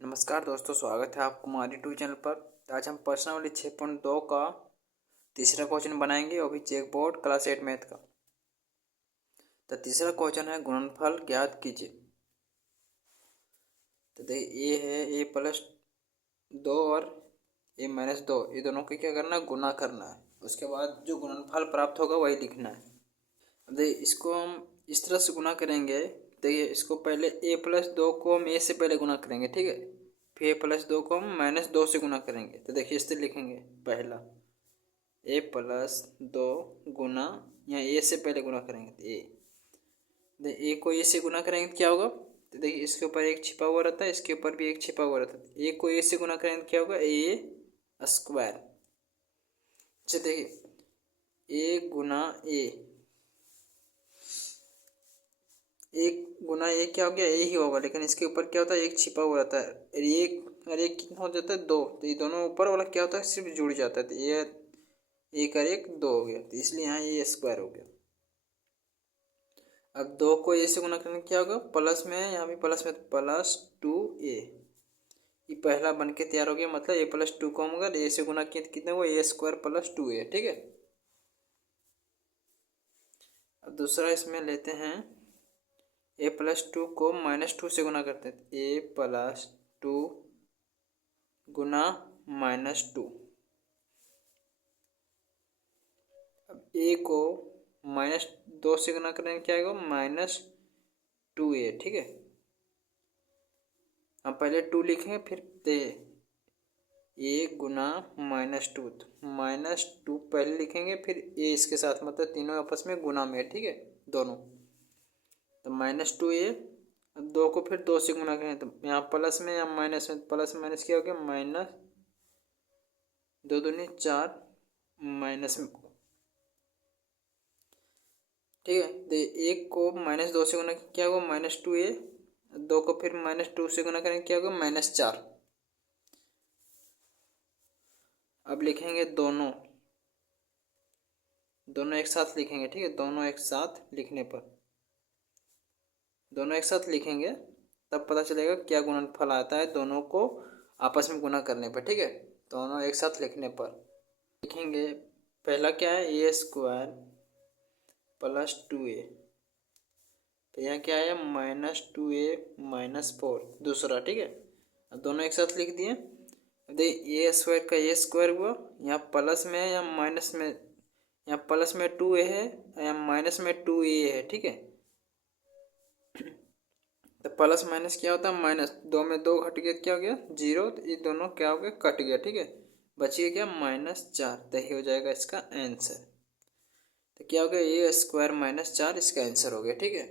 नमस्कार दोस्तों, स्वागत है आपको हमारे यूट्यूब चैनल पर। तो आज हम प्रश्नावली 6.2 का तीसरा क्वेश्चन बनाएंगे, वो भी चेक बोर्ड क्लास 8 मैथ का। तो तीसरा क्वेश्चन है गुणनफल ज्ञात कीजिए। तो देखिए ए है ए प्लस 2 और ए माइनस 2, ये दोनों को क्या करना है, गुना करना है। उसके बाद जो गुणनफल प्राप्त होगा वही लिखना है। अब देखिए इसको हम इस तरह से गुना करेंगे। देखिए इसको पहले ए प्लस 2 को हम ए से पहले गुना करेंगे, ठीक है। फिर ए प्लस 2 को हम माइनस 2 से गुना करेंगे। तो देखिए इस तरह लिखेंगे, पहला ए प्लस 2 गुना, यहाँ ए से पहले गुना करेंगे तो ए को ए से गुना करेंगे तो क्या होगा। तो देखिए इसके ऊपर एक छिपा हुआ रहता है, इसके ऊपर भी एक छिपा हुआ रहता है। ए को ए से गुना करेंगे तो क्या होगा, ए स्क्वायर। अच्छा देखिए ए गुना ए, एक गुना एक क्या हो गया, ए ही होगा, लेकिन इसके ऊपर क्या होता है, एक छिपा हुआ रहता है। एक और एक कितना हो जाता है, दो। तो ये दोनों ऊपर वाला क्या होता है, सिर्फ जुड़ जाता है। तो ये एक और एक दो हो गया, तो इसलिए यहाँ ये स्क्वायर हो गया। अब दो को ए से गुना करने क्या होगा, प्लस में है, यहाँ भी प्लस में, प्लस 2a। ये पहला बन के तैयार हो गया, मतलब ए प्लस 2 को हम अगर ए से गुना किए तो कितने हुआ, ए स्क्वायर प्लस 2a, ठीक है। अब दूसरा इसमें लेते हैं, ए प्लस 2 को माइनस 2 से गुना करते हैं। ए प्लस 2 गुना -2। अब ए को -2 से गुना करेंगे क्या आएगा, -2a, ठीक है। हम पहले 2 लिखेंगे, फिर ए गुना -2, तो -2 पहले लिखेंगे, फिर ए इसके साथ, मतलब तीनों आपस में गुना में है, ठीक है, दोनों। तो -2a, दो को फिर 2 से गुना करेंगे तो यहाँ प्लस में या माइनस में, प्लस माइनस क्या हो गया, माइनस 2 दूनी 4, माइनस में, ठीक है। तो एक को -2 से गुना क्या होगा, -2a, दो को फिर -2 से गुना करेंगे क्या होगा, -4। अब लिखेंगे दोनों एक साथ लिखेंगे, ठीक है। दोनों एक साथ लिखने पर, दोनों एक साथ लिखेंगे तब पता चलेगा क्या गुणनफल आता है दोनों को आपस में गुना करने पर, ठीक है। दोनों एक साथ लिखने पर लिखेंगे, पहला क्या है, ए स्क्वायर प्लस 2a, तो यहाँ क्या है, -2a -4 दूसरा, ठीक है। अब दोनों एक साथ लिख दिए। देखिए ए स्क्वायर का ए स्क्वायर हुआ, यहाँ प्लस में है या माइनस में, यहाँ प्लस में 2a है, यहाँ माइनस में 2a है, ठीक है। तो प्लस माइनस क्या होता है, माइनस, दो में दो घट गया, क्या हो गया, 0। तो ये दोनों क्या हो गया, कट गया, ठीक है। बचिए क्या, -4, तो ये हो जाएगा इसका आंसर। तो क्या हो गया, ए स्क्वायर -4 इसका आंसर हो गया, ठीक है।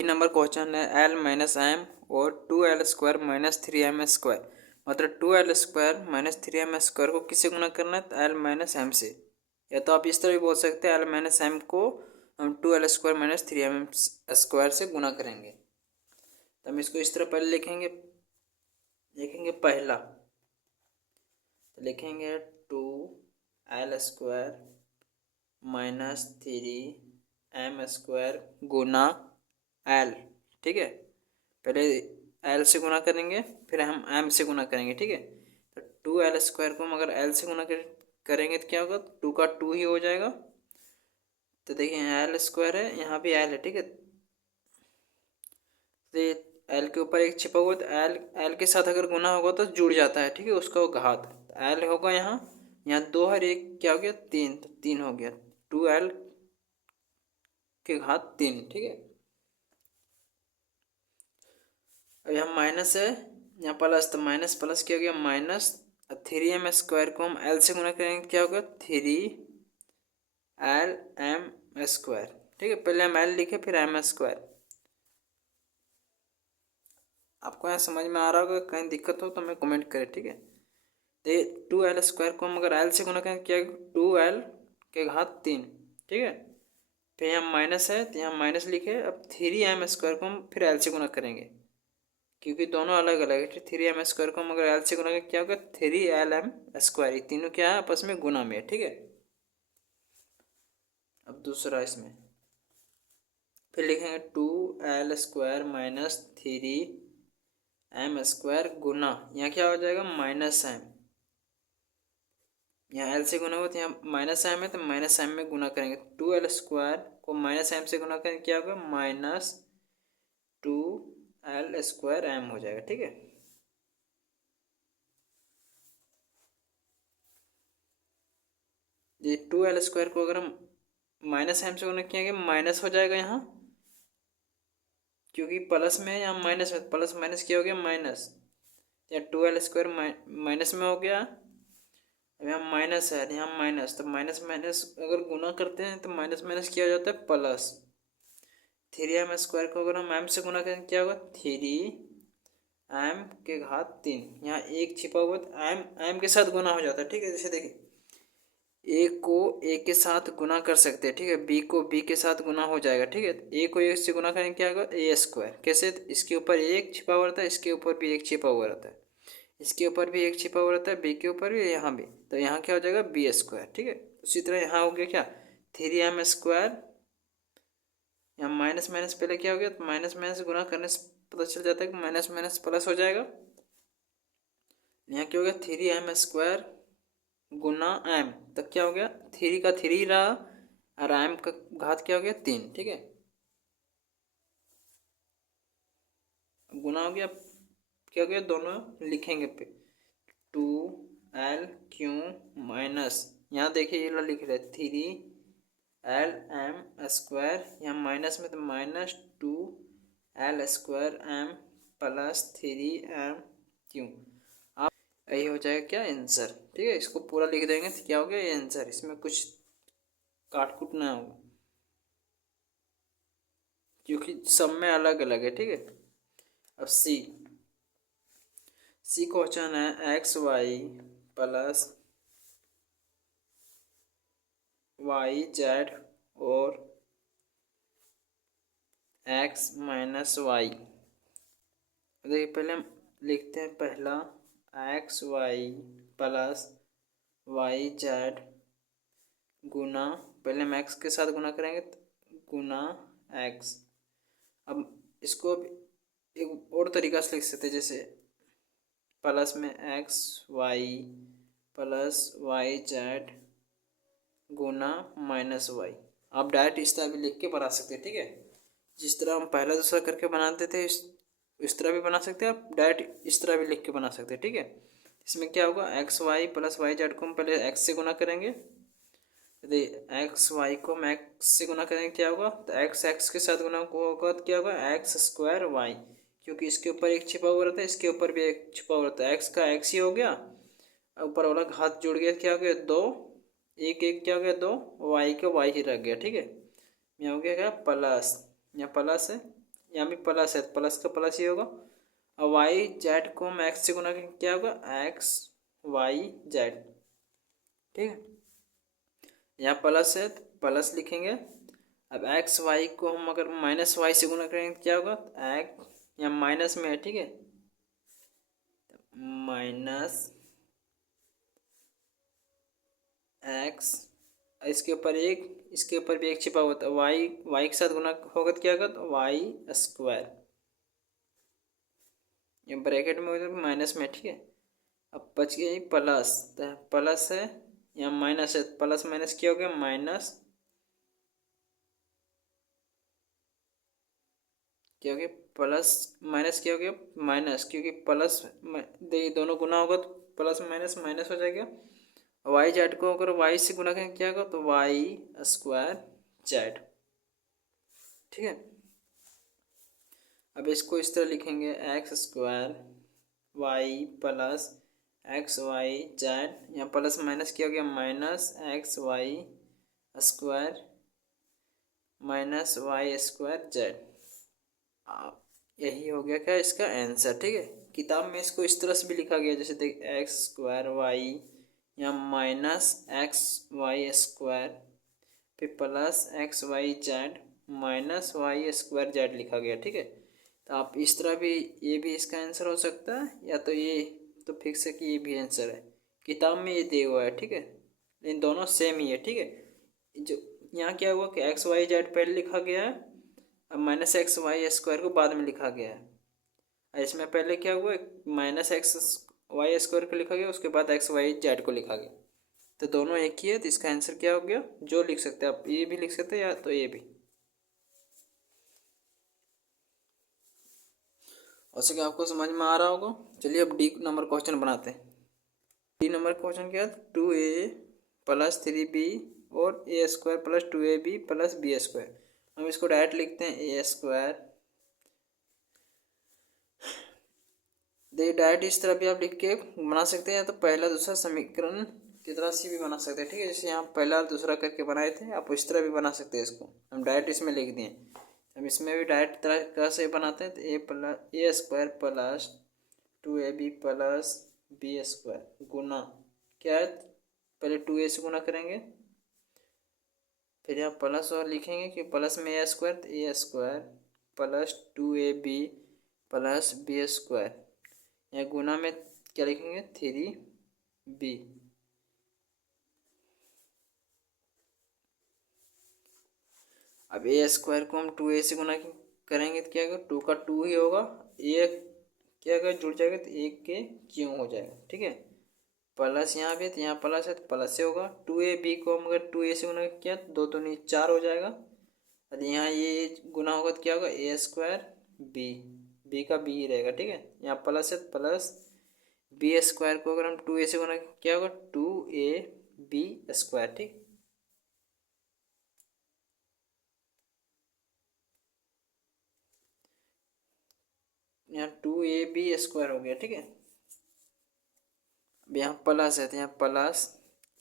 3 नंबर क्वेश्चन है, एल माइनस एम और 2l स्क्वायर -3m स्क्वायर, मतलब 2l स्क्वायर -3m स्क्वायर को किससे गुना करना है, तो एल माइनस एम से। या तो आप इस तरह भी बोल सकते हैं, एल माइनस एम को हम 2l स्क्वायर -3m स्क्वायर से गुना करेंगे। तो हम इसको इस तरह पहले लिखेंगे, पहला तो लिखेंगे 2l स्क्वायर -3m स्क्वायर गुना एल, ठीक है। पहले एल से गुना करेंगे, फिर हम एम से गुना करेंगे, ठीक है। तो 2l स्क्वायर को हम अगर एल से गुना करेंगे तो क्या होगा, 2 का 2 ही हो जाएगा। तो देखिए एल स्क्वायर है, यहाँ भी एल है, ठीक है। तो एल के ऊपर एक छिपा हुआ, तो एल के साथ अगर गुना होगा तो जुड़ जाता है, ठीक है, उसका वो घात। एल होगा यहाँ, दो और एक क्या हो गया, 3, तो 3 हो गया, 2l के घात 3, ठीक है। अब यहाँ माइनस है, यहाँ प्लस, तो माइनस प्लस क्या हो गया, -3m स्क्वायर को हम एल से गुना करेंगे क्या होगा, 3lm स्क्वायर, ठीक है। पहले हम एल लिखे, फिर एम स्क्वायर। आपको यहाँ समझ में आ रहा होगा, कहीं दिक्कत हो तो हमें कमेंट करें, ठीक है। तो ये 2l स्क्वायर को हम अगर एल से गुना करेंगे क्या, 2l के घात 3, ठीक है। फिर यहाँ माइनस है, तो यहाँ माइनस लिखे। अब 3m स्क्वायर को हम फिर एल से गुना करेंगे, क्योंकि दोनों अलग अलग है। 3m स्क्वायर को हम अगर एल से गुना करें क्या होगा, 3lm स्क्वायर, ये तीनों क्या है, आपस में गुना में है, ठीक है। अब दूसरा इसमें फिर लिखेंगे 2l स्क्वायर -3 एम स्क्वायर गुना, यहाँ क्या हो जाएगा माइनस एम, यहाँ एल से गुना हो तो यहाँ माइनस एम है तो माइनस एम में गुना करेंगे, टू एल स्क्वायर को माइनस एम से गुना करेंगे क्या होगा minus two L square M हो जाएगा। ठीक है, ये टू एल स्क्वायर को अगर हम माइनस एम से गुना किया माइनस हो जाएगा यहाँ, क्योंकि प्लस में है यहाँ माइनस में, प्लस माइनस क्या हो गया माइनस, या टू एल स्क्वायर माइनस में हो गया, अब यहाँ माइनस है यहाँ माइनस, तो माइनस माइनस अगर गुना करते हैं तो माइनस माइनस क्या हो जाता है प्लस, थ्री एम स्क्वायर को अगर हम एम से गुना करें क्या होगा थ्री एम के घात तीन, यहाँ एक छिपा हुआ तो एम एम के साथ गुना हो जाता है। ठीक है, जैसे देखिए ए को ए के साथ गुना कर सकते हैं, ठीक है, बी को बी के साथ गुना हो जाएगा। ठीक है, ए को ए से गुना करेंगे क्या होगा ए स्क्वायर, कैसे, इसके ऊपर एक छिपा हुआ रहता है, इसके ऊपर भी एक छिपा हुआ रहता है, इसके ऊपर भी एक छिपा हुआ रहता है, बी के ऊपर भी, यहाँ भी, तो यहाँ क्या हो जाएगा बी स्क्वायर। ठीक है, उसी तरह यहाँ हो गया क्या थ्री एम स्क्वायर, यहाँ माइनस माइनस पहले क्या हो गया तो माइनस माइनस गुना करने से पता चल जाता है कि माइनस माइनस प्लस हो जाएगा, यहाँ क्या हो गया थ्री एम स्क्वायर गुना एम, तब क्या हो गया थ्री का थ्री रहा और एम का घात क्या हो गया तीन। ठीक है, गुना हो गया, क्या हो गया दोनों लिखेंगे पे टू एल क्यू माइनस, यहाँ देखिए ये लिख रहे थ्री एल एम स्क्वायर, यहाँ माइनस में तो minus two L square M plus three M Q, आप यही हो जाएगा क्या आंसर। ठीक है, इसको पूरा लिख देंगे तो क्या हो गया ये आंसर, इसमें कुछ काट कुट ना हो क्योंकि सब में अलग अलग है। ठीक है, अब सी क्वेश्चन है x Y plus Y z और एक्स माइनस वाई, देखिए पहले हम लिखते हैं पहला x Y plus Y z गुना, पहले हम एक्स के साथ गुना करेंगे तो गुना एक्स, अब इसको एक और तरीका से लिख सकते हैं, जैसे प्लस में x Y plus Y z गुना माइनस वाई, आप डायरेक्ट इस तरह भी लिख के बना सकते हैं। ठीक है, जिस तरह हम पहला दूसरा करके बनाते थे इस तरह भी बना सकते हैं, आप डायरेक्ट इस तरह भी लिख के बना सकते हैं। ठीक है, इसमें क्या होगा X Y plus Y Z को हम पहले एक्स से गुना करेंगे, यदि एक्स वाई को हम एक्स से गुना करेंगे क्या होगा तो एक्स एक्स के साथ गुना होगा तो क्या होगा एक्स स्क्वायर वाई, क्योंकि इसके ऊपर एक छिपा हुआ रहता है, इसके ऊपर भी एक छिपा हुआ रहता है, एक्स का एक्स ही हो गया, ऊपर वाला घात जुड़ गया क्या हो गया दो, एक एक क्या हो गया दो, वाई का वाई ही रह गया। ठीक है, यहाँ हो गया क्या प्लस, यहाँ प्लस है यहाँ भी प्लस है, प्लस का प्लस ही होगा, और वाई जेड को हम एक्स से गुना करेंगे क्या होगा एक्स वाई जेड। ठीक है, यहाँ प्लस है तो प्लस लिखेंगे, अब एक्स वाई को हम अगर माइनस वाई से गुना करेंगे क्या होगा एक्स, यहाँ माइनस में है। ठीक है, माइनस एक्स, इसके ऊपर एक, इसके ऊपर भी एक छिपा हुआ था, वाई वाई के साथ गुना होगा तो क्या होगा तो वाई स्क्वायर, ये ब्रैकेट में हो माइनस में। ठीक है, अब बच गया प्लस, तो प्लस है यहाँ माइनस है, प्लस माइनस क्या हो गया माइनस, क्या हो गया प्लस माइनस क्या हो गया माइनस, क्योंकि प्लस देखिए दोनों गुना होगा तो प्लस माइनस माइनस हो जाएगा, वाई जेड को अगर वाई से गुना करें क्या होगा तो वाई स्क्वायर जेड। ठीक है, अब इसको इस तरह लिखेंगे X square Y plus X Y Z, यहाँ प्लस माइनस क्या हो गया minus X Y square minus Y square Z, यही हो गया क्या इसका आंसर। ठीक है, किताब में इसको इस तरह से भी लिखा गया, जैसे देख एक्स स्क्वायर वाई या माइनस एक्स वाई स्क्वायर फिर plus X Y Z minus Y square Z लिखा गया। ठीक है, तो आप इस तरह भी, ये भी इसका आंसर हो सकता है, या तो ये तो फिक्स है कि ये भी आंसर है, किताब में ये दिया हुआ है। ठीक है, लेकिन दोनों सेम ही है। ठीक है, जो यहाँ क्या हुआ कि एक्स वाई जेड पहले लिखा गया है, अब माइनस एक्स वाई स्क्वायर को बाद में लिखा गया है, और इसमें पहले क्या हुआ, माइनस एक्स वाई स्क्वायर को लिखा गया, उसके बाद एक्स वाई जेड को लिखा गया, तो दोनों एक ही है, तो इसका आंसर क्या हो गया, जो लिख सकते हैं आप, ये भी लिख सकते हैं या तो ये भी। वैसे क्या आपको समझ में आ रहा होगा। चलिए अब डी नंबर क्वेश्चन बनाते हैं। डी नंबर क्वेश्चन क्या है, 2a प्लस 3b और a square plus 2ab plus b square. हम इसको डायरेक्ट लिखते हैं ए स्क्वायर। देखिए डायरेक्ट इस तरह भी आप लिख के बना सकते हैं, या तो पहला दूसरा समीकरण की तरह से भी बना सकते हैं, ठीक है। जैसे यहाँ पहला और दूसरा करके बनाए थे, आप इस तरह भी बना सकते हैं। इसको हम डायरेक्ट इसमें लिख दिए, हम इसमें भी डायरेक्ट तरह से बनाते हैं, तो a square plus 2ab plus b square गुना क्या है, पहले 2a से गुना करेंगे, फिर यहाँ प्लस और लिखेंगे कि प्लस में ए स्क्वायर, तो a square plus 2ab plus b square, यहाँ गुना में क्या लिखेंगे 3b। अब ए स्क्वायर को हम 2a से गुना करेंगे तो क्या होगा, 2 का 2 ही होगा, ए क्या होगा जुड़ जाएगा तो 1 के क्यों हो जाएगा, ठीक है। प्लस यहाँ पे, तो यहाँ प्लस है तो प्लस से होगा। 2ab को हम अगर 2a से गुना किया तो 2 दूनी 4 हो जाएगा, और यहाँ ये गुना होगा तो क्या होगा ए स्क्वायर बी का बी ही रहेगा, ठीक है। यहाँ प्लस है तो प्लस, बी स्क्वायर को अगर हम 2a से गुना क्या होगा 2ab स्क्वायर, ठीक। यहाँ 2ab स्क्वायर हो गया, ठीक है। अब यहाँ प्लस है तो यहाँ प्लस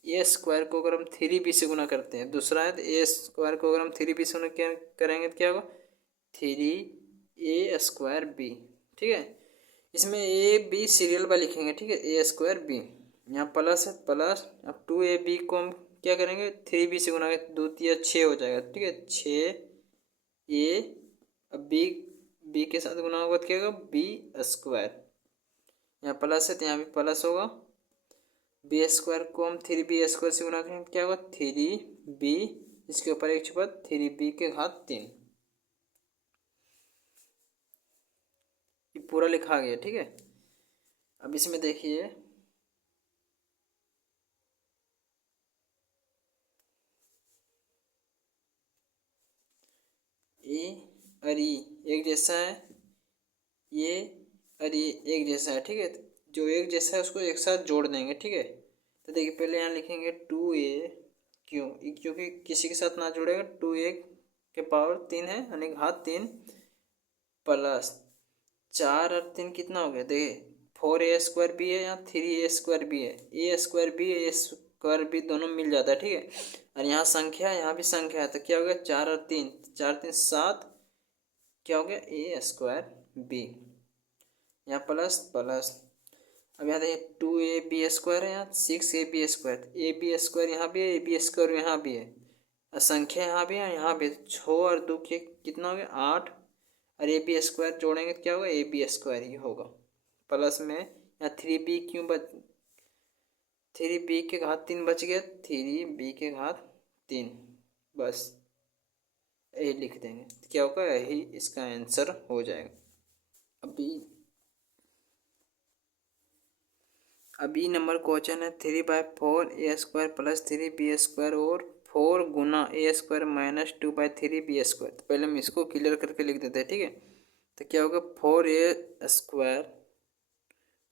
ए स्क्वायर को अगर हम 3b से गुना करते हैं, दूसरा है तो ए स्क्वायर को अगर हम 3b से गुना करेंगे तो क्या होगा 3a स्क्वायर बी, ठीक है। इसमें ए बी सीरियल बाय लिखेंगे, ठीक है, ए स्क्वायर बी। यहाँ प्लस है प्लस, अब 2ab को हम क्या करेंगे 3b से गुना, 2 तिया 6 हो जाएगा, ठीक है, 6a, अब बी के साथ गुना होगा तो क्या होगा बी स्क्वायर। यहाँ प्लस है तो यहाँ भी प्लस होगा, बी स्क्वायर को हम 3b स्क्वायर से गुना करेंगे क्या होगा 3b, इसके ऊपर एक छुपा 3b के घात 3, ये पूरा लिखा गया, ठीक है। अब इसमें देखिए ए और ई एक जैसा है, ये और ये एक जैसा है, ठीक है। जो एक जैसा है उसको एक साथ जोड़ देंगे, ठीक है। तो देखिए पहले यहाँ लिखेंगे 2a, क्यों, क्योंकि किसी के साथ ना जुड़ेगा, 2a के पावर 3 है यानी घात 3 प्लस 4 और 3 कितना हो गया, देखिए 4a स्क्वायर भी है, यहाँ 3a स्क्वायर भी है, ए स्क्वायर भी ए स्क्वायर भी दोनों मिल जाता है, ठीक है। और यहाँ संख्या है, यहाँ भी संख्या है, तो क्या हो गया 4 और 3, 4 3 7, क्या हो गया ए स्क्वायर बी, यहाँ प्लस प्लस। अब यहाँ देखिए 2ab स्क्वायर है, यहाँ 6ab square, A B square यहाँ भी है, ए बी स्क्वायर यहाँ भी है, और संख्या यहाँ भी है यहाँ भी, 6 और 2 के कितना हो गया 8, और ए बी स्क्वायर जोड़ेंगे तो क्या होगा ए बी स्क्वायर ही होगा। प्लस में यहाँ 3b क्यों 3b के घात 3 बच गया, 3b के घात 3, बस यही लिख देंगे तो क्या होगा, यही इसका आंसर हो जाएगा। अभी नंबर क्वेश्चन है 3/4 ए स्क्वायर प्लस 3b स्क्वायर और 4 गुना ए स्क्वायर माइनस 2/3b स्क्वायर। तो पहले हम इसको क्लियर करके लिख देते हैं, ठीक है। तो क्या होगा 4a स्क्वायर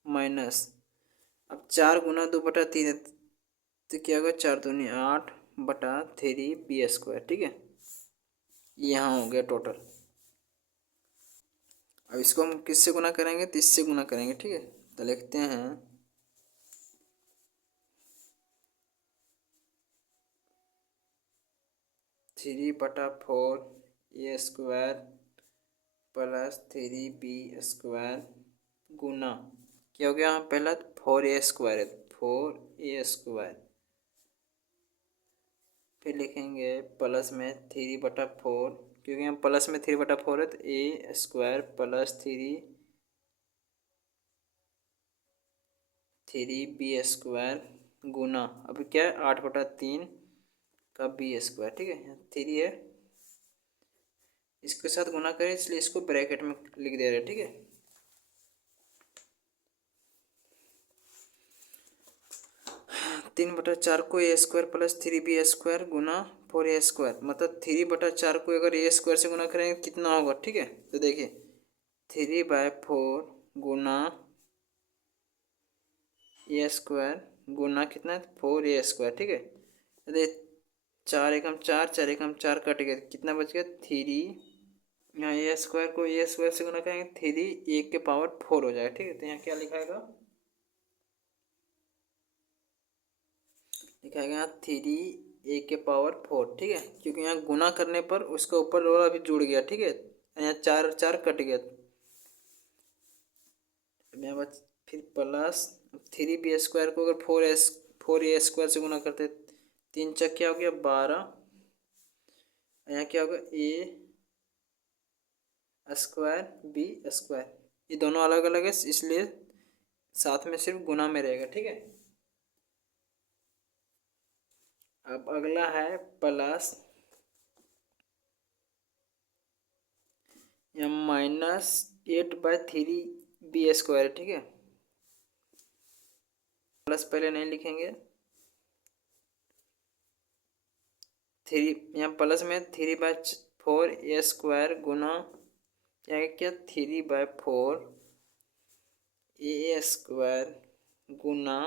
माइनस, अब 4 गुना 2/3 है तो क्या होगा 4 दूनी 8/3b स्क्वायर, ठीक है। यहाँ हो गया टोटल। अब इसको हम किससे गुना करेंगे, तो इससे गुना करेंगे, ठीक है। तो लिखते हैं 3/4 ए स्क्वायर प्लस 3b स्क्वायर गुना क्या हो गया, यहाँ पहला 4a स्क्वायर है, 4a स्क्वायर, फिर लिखेंगे प्लस में 3/4, क्योंकि हम प्लस में 3/4 है तो a square plus 3b square गुना, अब क्या है 8/3 का बी स्क्वायर, ठीक है। 3 है, इसके साथ गुना करें इसलिए इसको ब्रैकेट में लिख दे रहे हैं, ठीक है। 3/4 को ए स्क्वायर प्लस 3b² गुना 4a², मतलब 3/4 को अगर a² से गुना करेंगे कितना होगा, ठीक है। तो देखिए 3/4 गुना a² गुना कितना है 4a², ठीक है। तो देखिए 4 एकम 4, 4 एकम 4 कट गया, कितना बच गया 3। यहाँ a² को a² से गुना करेंगे 3 a⁴ हो जाएगा, ठीक है। तो यहाँ क्या लिखाएगा, लिखाएगा यहाँ 3 a⁴, ठीक है, क्योंकि यहाँ गुना करने पर उसका ऊपर वाला भी जुड़ गया, ठीक है। यहाँ 4 4 कट गया, यहाँ बच फिर प्लस 3b² को अगर 4a² से गुना करते 3 चक क्या हो गया 12, यहाँ क्या होगा a²b², ये दोनों अलग अलग है इसलिए साथ में सिर्फ गुना में रहेगा, ठीक है। अब अगला है प्लस या -8/3b², ठीक है। प्लस पहले नहीं लिखेंगे, यहाँ प्लस में 3/4a² गुना क्या 3/4 a² गुना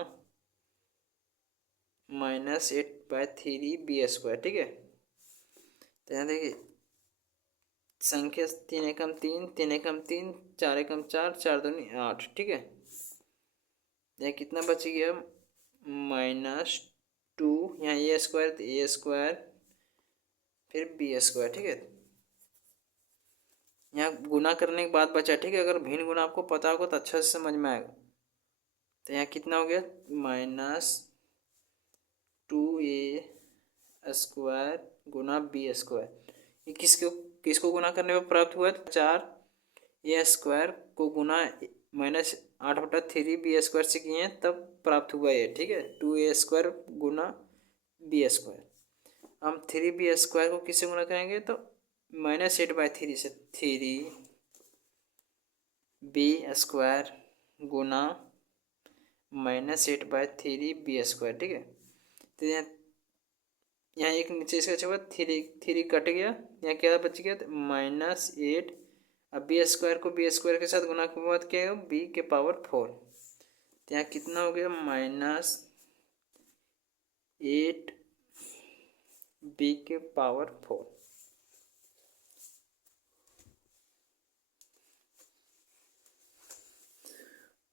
-8/3b², ठीक है। तो यहाँ देखिए संख्या 3 एकम 3, 3 एकम 3, 4 एकम 4, 4 दूनी 8, ठीक है। यहाँ कितना बच गया -2, यहाँ a² तो a² फिर b², ठीक है। यहाँ गुना करने के बाद बचा, ठीक है। अगर भिन्न गुना आपको पता होगा तो अच्छा से समझ में आएगा। तो यहाँ कितना हो गया -2a² गुना b², ये किसको गुना करने पर प्राप्त हुआ 4a² को गुना -8/3b² से किए हैं तब प्राप्त हुआ ये, ठीक है। 2a² गुना b², हम 3b² को किससे गुना करेंगे तो -8/3 से 3b² गुना -8/3b², ठीक है। तो यहाँ एक नीचे से अच्छा हुआ 3 कट गया, यहाँ क्या बच गया -8, अब b² को b² के साथ गुना के बाद क्या है b⁴, तो यहाँ कितना हो गया -8b⁴।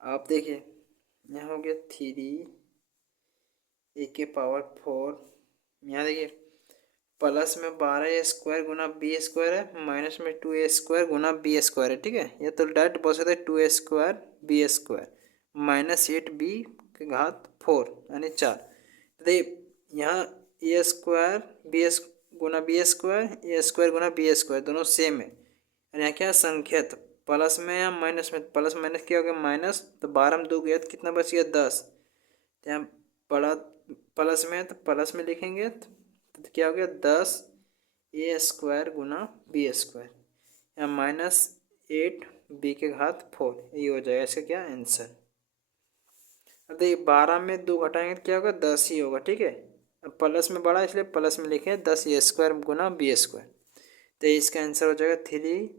आप देखिए यहाँ हो गया 3a⁴, यहाँ देखिए प्लस में 12a² गुना b² है, माइनस में 2a² गुना b² है, ठीक है। ये तो डायरेक्ट बोल सकते हैं 2a² b² -8b⁴ यानी 4। देखिए यहाँ a² गुना b² गुना b² दोनों सेम है, और यहाँ क्या संख्यक प्लस में या माइनस में, प्लस माइनस क्या हो गया माइनस, तो 12 में 2 गया तो कितना बच गया 10। यहाँ बड़ा प्लस में तो प्लस में लिखेंगे तो क्या हो गया 10a² गुना b², या -8b⁴, ये हो जाएगा इसका क्या आंसर। अब देखिए 12 में 2 घटाएंगे तो क्या होगा 10 ही होगा, ठीक है। अब प्लस में बड़ा इसलिए प्लस में लिखे 10a² गुना b², तो इसका आंसर हो जाएगा 3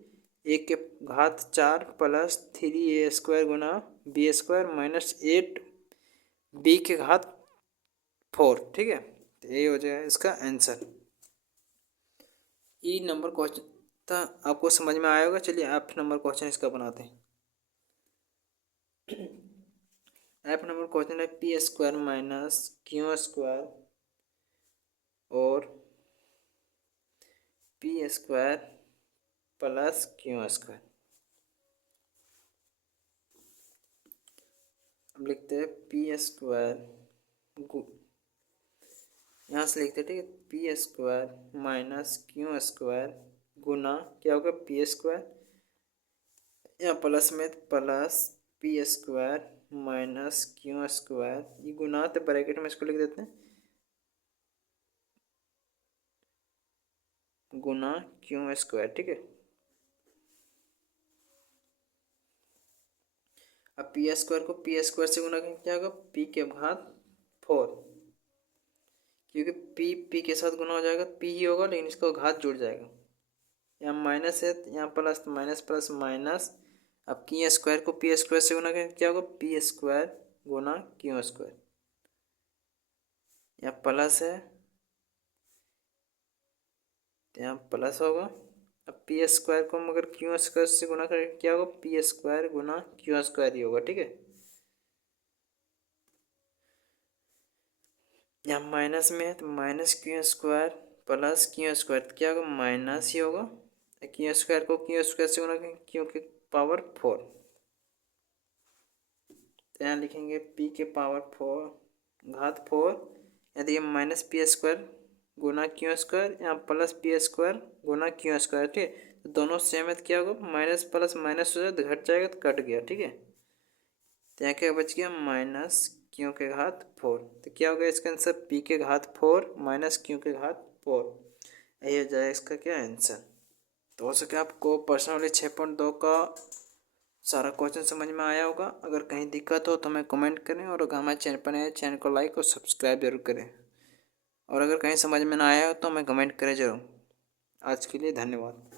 प्लस 3a² गुना b² -8b⁴, ठीक है। तो ये हो जाएगा इसका आंसर। ई नंबर क्वेश्चन था आपको समझ में आया होगा। चलिए 8 नंबर क्वेश्चन इसका बनाते हैं। 8 नंबर क्वेश्चन है p² माइनस q² और p² प्लस q²। अब लिखते हैं p² यहाँ से लिखते हैं, ठीक है, p² माइनस q² गुना क्या होगा p², यहाँ प्लस में प्लस p² माइनस q², ये गुना तो ब्रैकेट में इसको लिख देते हैं गुना q², ठीक है। अब p² को p² से गुना करेंगे क्या होगा p⁴, क्योंकि पी पी के साथ गुना हो जाएगा, पी ही होगा लेकिन इसका घात जुड़ जाएगा। यहाँ माइनस है यहाँ प्लस, तो माइनस प्लस माइनस। अब की स्क्वायर को पी स्क्वायर से गुना करें क्या होगा, पी स्क्वायर गुना क्यू स्क्वायर। यहाँ प्लस है तो यहाँ प्लस होगा। अब पी स्क्वायर को मगर क्यू स्क्वायर से गुना करें क्या होगा, पी स्क्वायर गुना क्यू स्क्वायर ही होगा। ठीक है, यहाँ माइनस में है तो minus Q square plus Q square क्या होगा, माइनस ही होगा। क्यू स्क्वायर को क्यू स्क्वायर से गुना करें क्यू की पावर 4, तो यहाँ लिखेंगे पी के पावर 4 घात 4। यदि माइनस पी स्क्वायर गुना क्यू स्क्वायर, यहाँ प्लस पी स्क्वायर गुना क्यू स्क्वायर। ठीक है, तो दोनों सेम है तो क्या होगा, माइनस प्लस माइनस हो जाए तो घट जाएगा तो कट गया। ठीक है, तो यहाँ क्या बच गया, माइनस क्यू के घात 4। तो क्या होगा इसका आंसर, पी के घात 4 माइनस क्यू के घात 4। यही हो जाएगा इसका क्या आंसर। तो हो सके आपको प्रश्न वाले 6.2 का सारा क्वेश्चन समझ में आया होगा। अगर कहीं दिक्कत हो तो हमें कमेंट करें, और अगर हमारे चैनल पर नए चैनल को लाइक और सब्सक्राइब जरूर करें। और अगर कहीं समझ में ना आया हो तो हमें कमेंट करें जरूर। आज के लिए धन्यवाद।